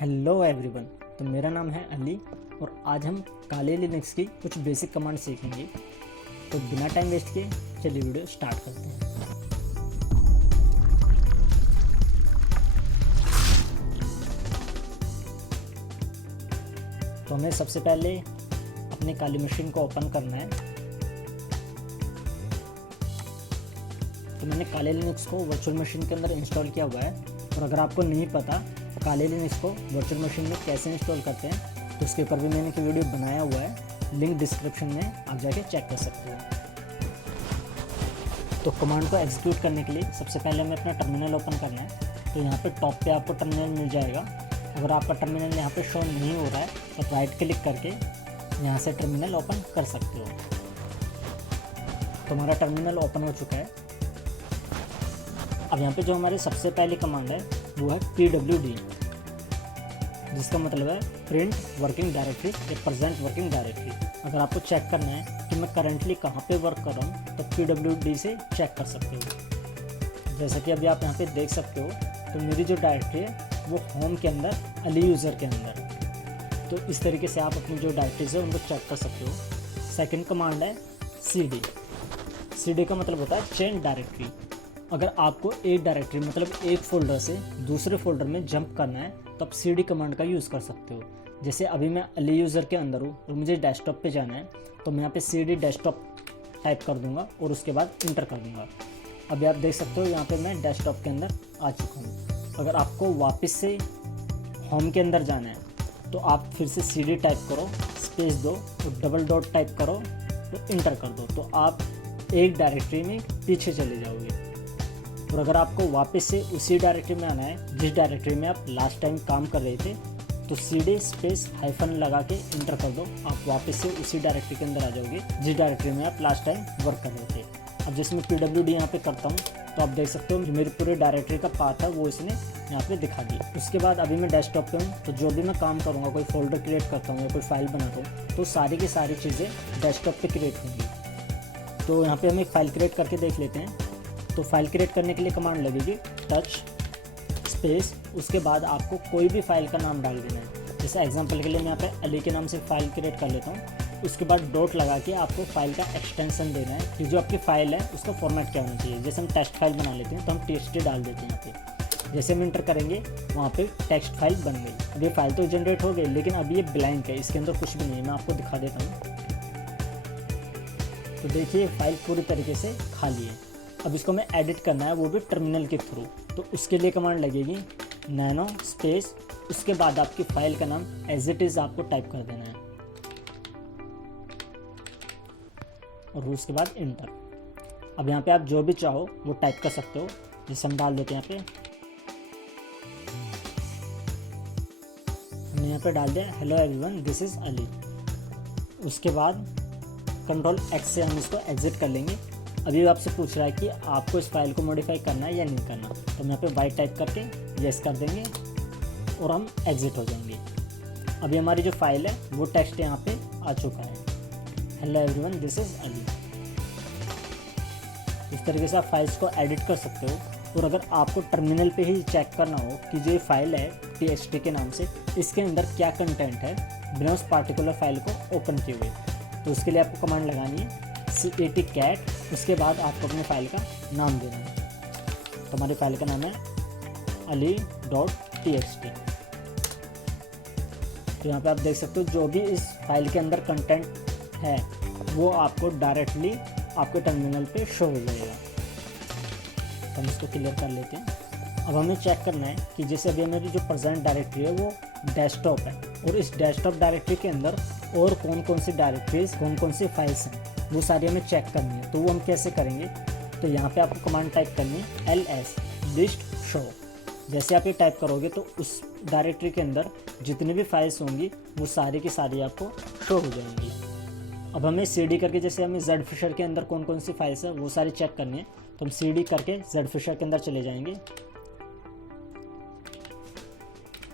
Hello everyone. तो मेरा नाम है अली और आज हम काले लिनक्स की कुछ बेसिक कमांड सीखेंगे। तो बिना टाइम वेस्ट किए चलिए वीडियो स्टार्ट करते हैं। तो हमें सबसे पहले अपनी काली मशीन को ओपन करना है। तो मैंने काले लिनक्स को वर्चुअल मशीन के अंदर इंस्टॉल किया हुआ है और अगर आपको नहीं पता काले लिनक्स को वर्चुअल मशीन में कैसे इंस्टॉल करते हैं तो उसके ऊपर भी मैंने एक वीडियो बनाया हुआ है, लिंक डिस्क्रिप्शन में आप जाके चेक कर सकते हो। तो कमांड को एग्जीक्यूट करने के लिए सबसे पहले हमें अपना टर्मिनल ओपन करना है। तो यहाँ पे टॉप पे आपको टर्मिनल मिल जाएगा। अगर आपका टर्मिनल यहाँ पे शो नहीं हो रहा है तो राइट क्लिक करके यहाँ से टर्मिनल ओपन कर सकते हो। तो हमारा टर्मिनल ओपन हो चुका है। अब यहाँ पे जो हमारी सबसे पहली कमांड है वो है pwd, जिसका मतलब है प्रिंट वर्किंग डायरेक्टरी या प्रेजेंट वर्किंग डायरेक्टरी। अगर आपको चेक करना है कि मैं करंटली कहाँ पे वर्क कर रहा हूँ तो pwd से चेक कर सकते हो। जैसा कि अभी आप यहाँ पे देख सकते हो तो मेरी जो डायरेक्टरी है वो होम के अंदर, अली यूज़र के अंदर। तो इस तरीके से आप अपनी जो डायरेक्टरीज है उनको चेक कर सकते हो। सेकेंड कमांड है cd का मतलब होता है चेंज डायरेक्टरी। अगर आपको एक डायरेक्टरी मतलब एक फ़ोल्डर से दूसरे फ़ोल्डर में जंप करना है तो आप cd कमांड का यूज़ कर सकते हो। जैसे अभी मैं अली यूज़र के अंदर हूँ और मुझे डेस्कटॉप पे जाना है तो मैं यहाँ पे cd डेस्कटॉप टाइप कर दूँगा और उसके बाद इंटर कर दूँगा। अभी आप देख सकते हो यहाँ पे मैं डेस्कटॉप के अंदर आ चुका हूँ। अगर आपको वापस से होम के अंदर जाना है तो आप फिर से cd टाइप करो, स्पेस दो और डबल डॉट टाइप करो तो इंटर कर दो, तो आप एक डायरेक्टरी में पीछे चले जाओगे। और अगर आपको वापस से उसी डायरेक्टरी में आना है जिस डायरेक्टरी में आप लास्ट टाइम काम कर रहे थे तो cd स्पेस हाइफन लगा के इंटर कर दो, आप वापस से उसी डायरेक्टरी के अंदर आ जाओगे जिस डायरेक्टरी में आप लास्ट टाइम वर्क कर रहे थे। अब जैसे मैं pwd यहाँ पे करता हूँ तो आप देख सकते हो जो मेरी पूरे डायरेक्टरी का पाथ है वो इसने यहाँ पे दिखा दिया। उसके बाद अभी मैं डेस्कटॉप पे हूँ तो जो भी मैं काम करूँगा, कोई फोल्डर क्रिएट करता हूँ या कोई फाइल बनाता हूँ तो सारी की सारी चीज़ें डेस्कटॉप पे क्रिएट होंगी। तो यहाँ पे हम एक फ़ाइल क्रिएट करके देख लेते हैं। तो फाइल क्रिएट करने के लिए कमांड लगेगी टच स्पेस, उसके बाद आपको कोई भी फाइल का नाम डाल देना है। जैसे एग्जांपल के लिए मैं यहाँ पे अली के नाम से फाइल क्रिएट कर लेता हूँ। उसके बाद डॉट लगा के आपको फाइल का एक्सटेंशन देना है कि जो आपकी फ़ाइल है उसका फॉर्मेट क्या होना चाहिए। जैसे हम टेक्स्ट फाइल बना लेते हैं तो हम txt डाल देते हैं यहाँ पे। जैसे हम इंटर करेंगे वहाँ पे टेक्स्ट फाइल बन गई। अब ये फाइल तो जनरेट हो गई लेकिन अभी ये ब्लैंक है, इसके अंदर कुछ भी नहीं है। मैं आपको दिखा देता हूँ। तो देखिए फाइल पूरी तरीके से खाली है। अब इसको हमें एडिट करना है, वो भी टर्मिनल के थ्रू। तो उसके लिए कमांड लगेगी नैनो स्पेस, उसके बाद आपकी फाइल का नाम एज इट इज़ आपको टाइप कर देना है और उसके बाद इंटर। अब यहाँ पे आप जो भी चाहो वो टाइप कर सकते हो। जैसे हम डाल देते हैं यहाँ पे, हमने यहाँ पे डाल दिया hello everyone this is Ali. उसके बाद कंट्रोल X से हम इसको एग्जिट कर लेंगे। अभी आपसे पूछ रहा है कि आपको इस फाइल को मॉडिफाई करना है या नहीं करना, तो हम यहाँ पे वाइट टाइप करके येस कर देंगे और हम एग्जिट हो जाएंगे। अभी हमारी जो फाइल है वो टेक्स्ट यहाँ पे आ चुका है, hello everyone this is Ali. इस तरीके से आप फाइल्स को एडिट कर सकते हो। और अगर आपको टर्मिनल पे ही चेक करना हो कि जो ये फाइल है txt के नाम से, इसके अंदर क्या कंटेंट है बिना उस पार्टिकुलर फाइल को ओपन किए हुए, तो उसके लिए आपको कमांड लगानी है cat, उसके बाद आपको अपने फाइल का नाम देना है। तो हमारी फाइल का नाम है ali.txt। तो यहाँ पे आप देख सकते हो जो भी इस फाइल के अंदर कंटेंट है वो आपको डायरेक्टली आपके टर्मिनल पे शो हो जाएगा। तो हम इसको क्लियर कर लेते हैं। अब हमें चेक करना है कि जैसे अभी मेरी जो प्रेजेंट डायरेक्टरी है वो डेस्कटॉप है और इस डेस्कटॉप डायरेक्टरी के अंदर और कौन कौन सी डायरेक्टरीज, कौन कौन सी फाइल्स हैं वो सारी हमें चेक करनी है। तो वो हम कैसे करेंगे, तो यहाँ पे आपको कमांड टाइप करनी है ls लिस्ट शो। जैसे आप ये टाइप करोगे तो उस डायरेक्टरी के अंदर जितनी भी फाइल्स होंगी वो सारी की सारी आपको शो हो जाएंगी। अब हमें cd करके, जैसे हमें zfisher के अंदर कौन कौन सी फाइल्स है वो सारी चेक करनी है तो हम cd करके zfisher के अंदर चले जाएंगे,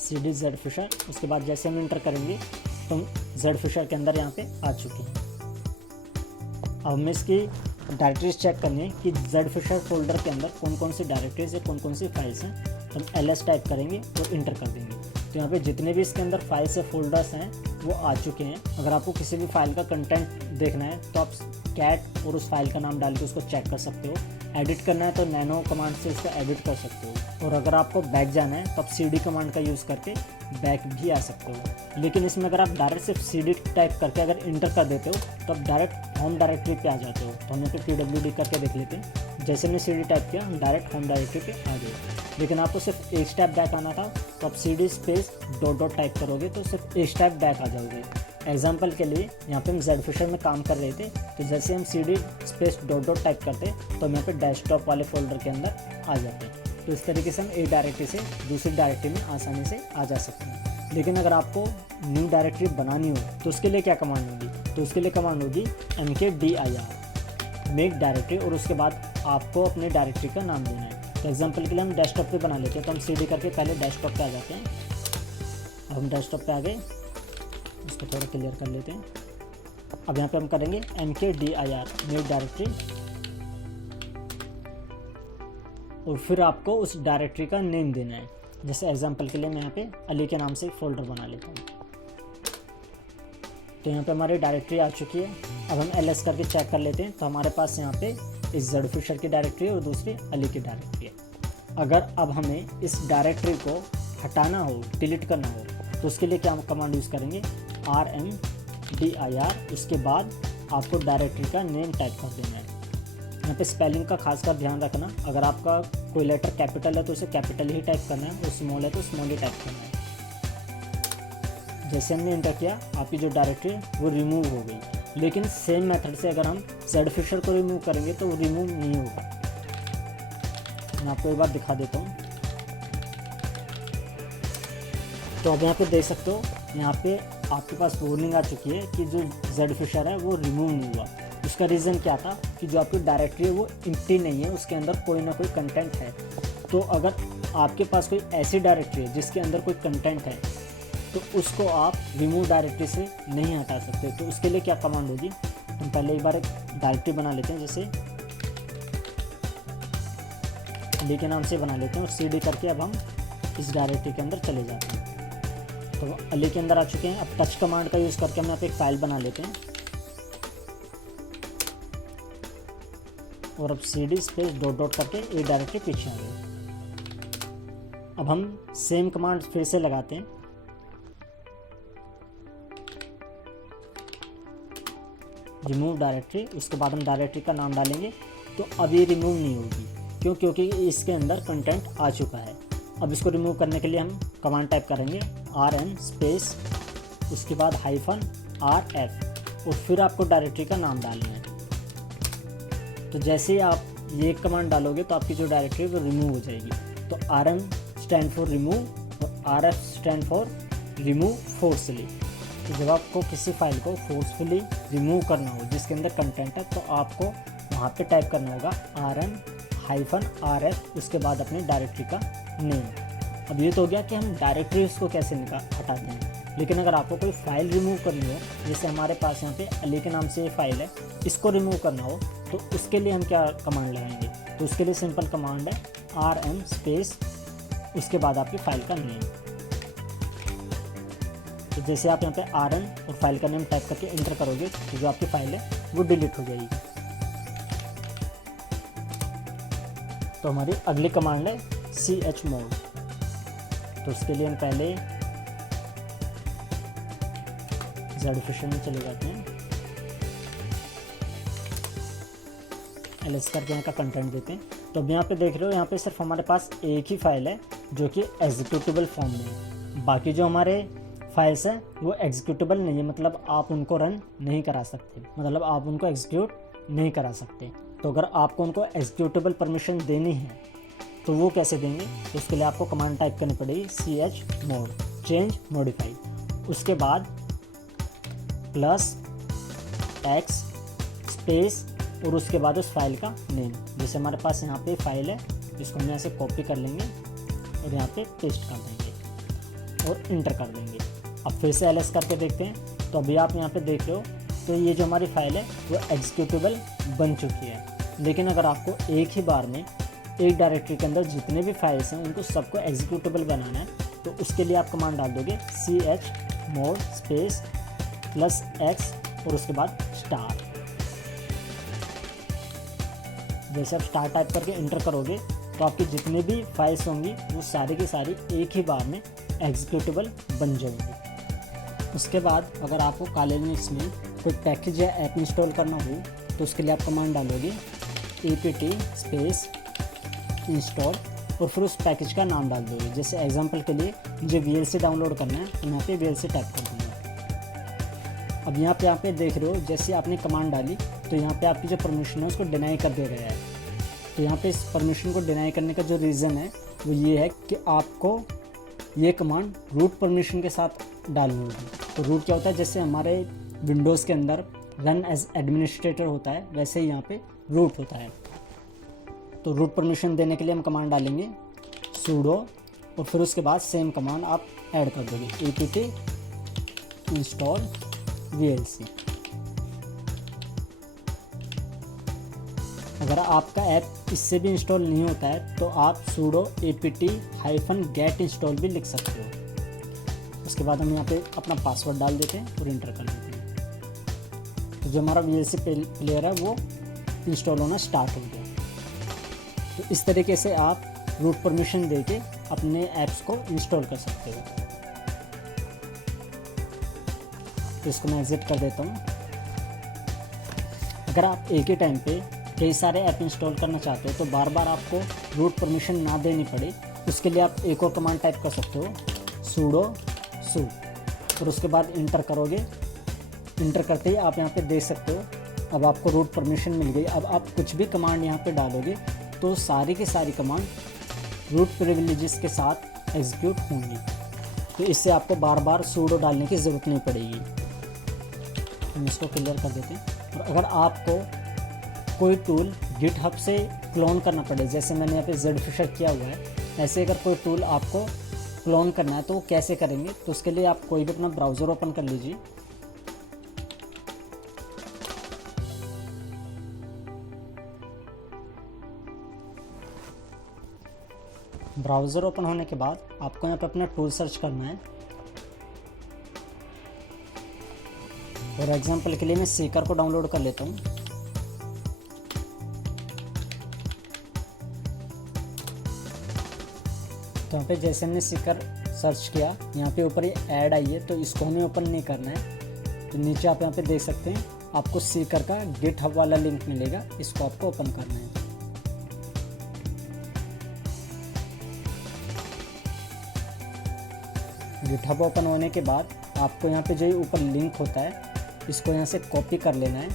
cd zfisher। उसके बाद जैसे हम इंटर करेंगे तो हम zfisher के अंदर यहाँ पे आ चुके हैं। अब हमें इसकी डायरेक्टरीज चेक करनी है कि zfisher फोल्डर के अंदर कौन कौन सी डायरेक्टरीज है, कौन कौन सी फाइल्स हैं। तो हम ls टाइप करेंगे और इंटर कर देंगे। तो यहाँ पे जितने भी इसके अंदर फाइल्स या फोल्डर्स हैं वो आ चुके हैं। अगर आपको किसी भी फाइल का कंटेंट देखना है तो आप कैट और उस फाइल का नाम डाल के उसको चेक कर सकते हो। एडिट करना है तो नैनो कमांड से उसको एडिट कर सकते हो। और अगर आपको बैक जाना है तो आप cd कमांड का यूज़ करके बैक भी आ सकते हो। लेकिन इसमें अगर आप डायरेक्ट सिर्फ cd टाइप करके अगर इंटर कर देते हो तो आप डायरेक्ट होम डायरेक्टरी पे आ जाते हो। तो हम यहाँ पे pwd करके देख लेते हैं। जैसे हमने cd टाइप किया हम डायरेक्ट होम डायरेक्टरी पे आ गए। लेकिन आपको सिर्फ एक स्टेप बैक आना था तो आप cd space dot dot type करोगे तो सिर्फ एक स्टेप बैक आ जाओगे। एग्जाम्पल के लिए यहाँ पे हम ZFisher में काम कर रहे थे, तो जैसे हम cd space dot dot type करते तो हम यहाँ पे डेस्कटॉप वाले फोल्डर के अंदर आ जाते हैं। तो इस तरीके से हम एक डायरेक्टरी से दूसरी डायरेक्टरी में आसानी से आ जा सकते हैं। लेकिन अगर आपको न्यू डायरेक्टरी बनानी हो तो उसके लिए क्या कमांड होगी? तो उसके लिए कमांड होगी mkdir मेक डायरेक्टरी, और उसके बाद आपको अपने डायरेक्टरी का नाम देना है। तो एग्जाम्पल के लिए हम डेस्कटॉप पे बना लेते हैं, तो हम cd करके पहले डेस्कटॉप पे आ जाते हैं। अब हम डेस्कटॉप पे आ गए, इसको थोड़ा क्लियर कर लेते हैं। अब यहाँ पे हम करेंगे mkdir मेक डायरेक्टरी, और फिर आपको उस डायरेक्टरी का नेम देना है। जैसे एग्जाम्पल के लिए मैं यहाँ पे अली के नाम से एक फ़ोल्डर बना लेता हूँ। तो यहाँ पे हमारी डायरेक्टरी आ चुकी है। अब हम ls करके चेक कर लेते हैं, तो हमारे पास यहाँ पे इस ZFisher की डायरेक्टरी और दूसरी अली की डायरेक्टरी है। अगर अब हमें इस डायरेक्टरी को हटाना हो, डिलीट करना हो, तो उसके लिए क्या हम कमांड यूज़ करेंगे? rmdir, उसके बाद आपको डायरेक्टरी का नेम टाइप कर देना है। यहाँ पे स्पेलिंग का खासकर ध्यान रखना। अगर आपका कोई लेटर कैपिटल है तो उसे कैपिटल ही टाइप करना है, और स्मॉल है तो स्मॉल ही टाइप करना है। जैसे हमने इंटर किया आपकी जो डायरेक्टरी वो रिमूव हो गई। लेकिन सेम मेथड से अगर हम ZFisher को रिमूव करेंगे तो वो रिमूव नहीं होगा। मैं आपको एक बार दिखा देता हूँ। तो अब यहाँ पे देख सकते हो, यहाँ पे आपके पास वार्निंग आ चुकी है कि जो ZFisher है वो रिमूव नहीं हुआ। उसका रीज़न क्या था कि जो आपकी डायरेक्टरी है वो एम्प्टी नहीं है, उसके अंदर कोई ना कोई कंटेंट है। तो अगर आपके पास कोई ऐसी डायरेक्टरी है जिसके अंदर कोई कंटेंट है तो उसको आप रिमूव डायरेक्टरी से नहीं हटा सकते। तो उसके लिए क्या कमांड होगी? हम पहले एक बार एक डायरेक्टरी बना लेते हैं, जैसे अली के नाम से बना लेते हैं, और cd करके अब हम इस डायरेक्टरी के अंदर चले जाते हैं। तो अली के अंदर आ चुके हैं। अब टच कमांड का यूज़ करके हम यहाँ पे एक फाइल बना लेते हैं, और अब cd स्पेस डॉट डॉट करके एक डायरेक्टरी पीछे आ गई। अब हम सेम कमांड फिर से लगाते हैं, रिमूव डायरेक्टरी, उसके बाद हम डायरेक्टरी का नाम डालेंगे। तो अब ये रिमूव नहीं होगी, क्यों? क्योंकि इसके अंदर कंटेंट आ चुका है। अब इसको रिमूव करने के लिए हम कमांड टाइप करेंगे rm स्पेस उसके बाद -rf, और फिर आपको डायरेक्टरी का नाम डालना है। तो जैसे ही आप ये कमांड डालोगे तो आपकी जो डायरेक्टरी वो रिमूव हो जाएगी। तो rm स्टैंड फॉर रिमूव और rf stand for remove forcefully. तो जब आपको किसी फाइल को फोर्सफुली रिमूव करना हो जिसके अंदर कंटेंट है, तो आपको वहाँ पे टाइप करना होगा rm-rf, उसके बाद अपने डायरेक्टरी का नेम। अब ये तो हो गया कि हम डायरेक्टरी उसको कैसे हटाते हैं। लेकिन अगर आपको कोई फाइल रिमूव करनी हो, जैसे हमारे पास यहाँ पे अली के नाम से ये फाइल है, इसको रिमूव करना हो, तो उसके लिए हम क्या कमांड लगाएंगे? तो उसके लिए सिंपल कमांड है rm स्पेस उसके बाद आपकी फाइल का नेम। तो जैसे आप यहाँ पे rm और फाइल का नेम टाइप करके इंटर करोगे तो जो आपकी फाइल है वो डिलीट हो जाएगी। तो हमारी अगली कमांड है chmod। तो उसके लिए हम पहले ZFisher में चले जाते हैं, ls करके यहाँ का कंटेंट देते हैं। तो अब यहाँ पे देख रहे हो, यहाँ पे सिर्फ हमारे पास एक ही फाइल है जो कि एग्जीक्यूटेबल फॉर्म में है। बाकी जो हमारे फाइल्स हैं वो एग्जीक्यूटेबल नहीं है, मतलब आप उनको रन नहीं करा सकते, मतलब आप उनको एग्जीक्यूट नहीं करा सकते। तो अगर आपको उनको एग्जीक्यूटेबल परमिशन देनी है तो वो कैसे देंगे? तो उसके लिए आपको कमांड टाइप करनी पड़ेगी chmod चेंज मॉडिफाई, उसके बाद +x स्पेस और उसके बाद उस फाइल का नेम। जैसे हमारे पास यहाँ पे फाइल है, इसको हम यहाँ से कॉपी कर लेंगे और यहाँ पे पेस्ट कर देंगे और इंटर कर देंगे। अब फिर से ls करके देखते हैं। तो अभी आप यहाँ पे देख रहे हो, तो ये जो हमारी फाइल है वो एग्जीक्यूटेबल बन चुकी है। लेकिन अगर आपको एक ही बार में एक डायरेक्टरी के अंदर जितने भी फाइल्स हैं उनको सबको एग्जीक्यूटेबल बनाना है, तो उसके लिए आप कमांड डाल दोगे chmod स्पेस +x और उसके बाद स्टार। जैसे आप स्टार टाइप करके इंटर करोगे तो आपकी जितनी भी फाइल्स होंगी वो सारी की सारी एक ही बार में एग्जीक्यूटेबल बन जाएंगी। उसके बाद अगर आपको काले लिनक्स में कोई पैकेज या ऐप इंस्टॉल करना हो तो उसके लिए आप कमांड डालोगे apt स्पेस इंस्टॉल और फिर उस पैकेज का नाम डाल दोगे। जैसे एग्जांपल के लिए मुझे VLC डाउनलोड करना है तो यहाँ पे VLC टाइप कर दूँगा। अब यहाँ पे देख रहे हो जैसे आपने कमांड डाली तो यहाँ पे आपकी जो परमिशन है उसको डिनाई कर दिया गया है। तो यहाँ पे इस परमिशन को डिनाई करने का जो रीज़न है वो ये है कि आपको ये कमांड रूट परमिशन के साथ डालनी होगी। तो रूट क्या होता है, जैसे हमारे विंडोज़ के अंदर रन एज एडमिनिस्ट्रेटर होता है वैसे ही यहाँ पे रूट होता है। तो रूट परमिशन देने के लिए हम कमांड डालेंगे sudo और फिर उसके बाद सेम कमांड आप ऐड कर दोगे apt इंस्टॉल VLC। अगर आपका ऐप इससे भी इंस्टॉल नहीं होता है तो आप sudo apt-get इंस्टॉल भी लिख सकते हो। उसके बाद हम यहाँ पे अपना पासवर्ड डाल देते हैं और इंटर कर देते हैं। तो जो हमारा VLC प्लेयर है वो इंस्टॉल होना स्टार्ट हो गया। तो इस तरीके से आप रूट परमिशन देके अपने ऐप्स को इंस्टॉल कर सकते हो। तो इसको मैं एग्जिट कर देता हूँ। अगर आप एक ही टाइम पे कई सारे ऐप इंस्टॉल करना चाहते हो तो बार बार आपको रूट परमिशन ना देनी पड़े, उसके लिए आप एक और कमांड टाइप कर सकते हो sudo su और उसके बाद इंटर करोगे। इंटर करते ही आप यहाँ पे देख सकते हो अब आपको रूट परमिशन मिल गई। अब आप कुछ भी कमांड यहाँ पे डालोगे तो सारी की सारी कमांड रूट प्रिविलेजेस के साथ एग्जीक्यूट होंगी। तो इससे आपको बार बार sudo डालने की ज़रूरत नहीं पड़ेगी। हम इसको क्लियर कर देते हैं। और अगर आपको कोई टूल गिटहब से क्लोन करना पड़े, जैसे मैंने यहाँ पे Zfisher किया हुआ है, ऐसे अगर कोई टूल आपको क्लोन करना है तो वो कैसे करेंगे, तो उसके लिए आप कोई भी अपना ब्राउज़र ओपन कर लीजिए। ब्राउज़र ओपन होने के बाद आपको यहाँ पे अपना टूल सर्च करना है। और एग्जांपल के लिए मैं सीकर को डाउनलोड कर लेता हूँ। तो यहाँ पे जैसे हमने सीकर सर्च किया यहाँ पे ऊपर ये ऐड आई है तो इसको हमें ओपन नहीं करना है। तो नीचे आप यहाँ पे देख सकते हैं आपको सीकर का गिटहब वाला लिंक मिलेगा, इसको आपको ओपन करना है। गिटहब ओपन होने के बाद आपको यहाँ पे जो ये ऊपर लिंक होता है इसको यहाँ से कॉपी कर लेना है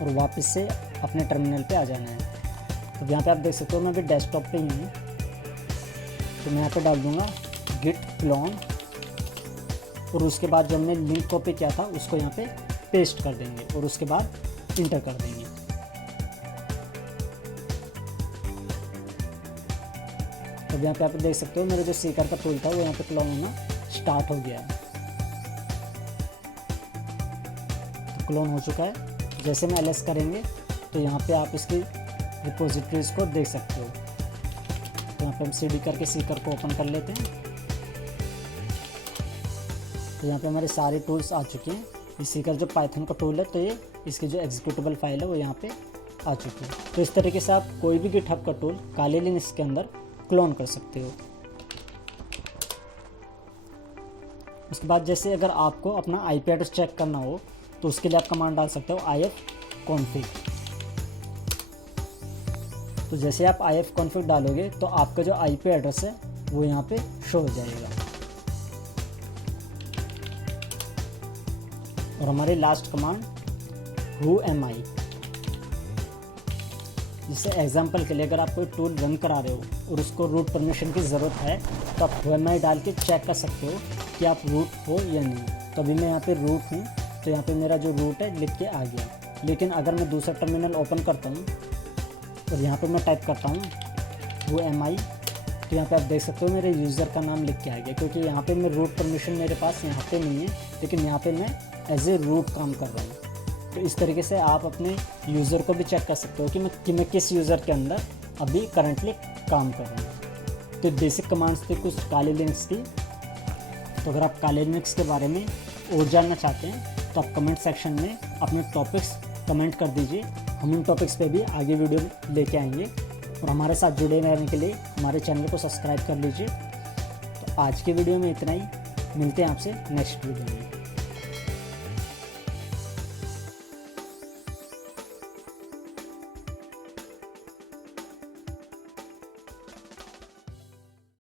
और वापस से अपने टर्मिनल पे आ जाना है। तो यहाँ पे आप देख सकते हो मैं अभी डेस्कटॉप पे ही हूँ। तो मैं यहाँ पे डाल दूँगा git clone और उसके बाद जो हमने लिंक कॉपी किया था उसको यहाँ पे पेस्ट कर देंगे और उसके बाद इंटर कर देंगे। अब यहाँ पे आप देख सकते हो मेरा जो सीकर का टूल था वो यहाँ पे क्लोन होना स्टार्ट हो गया है। तो क्लोन हो चुका है। जैसे में ls करेंगे तो यहाँ पे आप इसकी रिपोजिटरीज को देख सकते हो। तो यहाँ पे हम cd करके सीकर को ओपन कर लेते हैं। तो यहाँ पे हमारे सारे टूल्स आ चुके हैं। ये सीकर जो पाइथन का टूल है तो ये इसकी जो एग्जीक्यूटेबल फाइल है वो यहाँ पे आ चुकी है। तो इस तरीके से आप कोई भी गिटहब का टूल काले लिनक्स के अंदर क्लोन कर सकते हो। उसके बाद जैसे अगर आपको अपना IP एड्रेस चेक करना हो तो उसके लिए आप कमांड डाल सकते हो ifconfig। तो जैसे आप ifconfig डालोगे तो आपका जो IP एड्रेस है वो यहाँ पे शो हो जाएगा। और हमारी लास्ट कमांड whoami, जिससे एग्जाम्पल के लिए अगर आप कोई टूल रन करा रहे हो और उसको रूट परमिशन की ज़रूरत है तो आप whoami डाल के चेक कर सकते हो कि आप रूट हो या नहीं। तो अभी मैं यहाँ पे रूट हूँ तो यहाँ पे मेरा जो रूट है लिख के आ गया। लेकिन अगर मैं दूसरा टर्मिनल ओपन करता हूँ और यहाँ पे मैं टाइप करता हूँ whoami तो यहाँ पे आप देख सकते हो मेरे यूज़र का नाम लिख के आ गया, क्योंकि यहाँ पे मैं रूट परमिशन मेरे पास यहाँ पे नहीं है, लेकिन यहाँ पे मैं एज ए रूट काम कर रहा हूँ। तो इस तरीके से आप अपने यूज़र को भी चेक कर सकते हो कि मैं किस यूज़र के अंदर अभी करंटली काम कर रहा हूँ। तो बेसिक कमांड्स थे कुछ काली लिनक्स की। तो अगर आप काली लिनक्स के बारे में और जानना चाहते हैं तो आप कमेंट सेक्शन में अपने टॉपिक्स कमेंट कर दीजिए, हम उन टॉपिक्स पे भी आगे वीडियो लेके आएंगे। और हमारे साथ जुड़े रहने के लिए हमारे चैनल को सब्सक्राइब कर लीजिए। तो आज के वीडियो में इतना ही, मिलते हैं आपसे नेक्स्ट वीडियो में।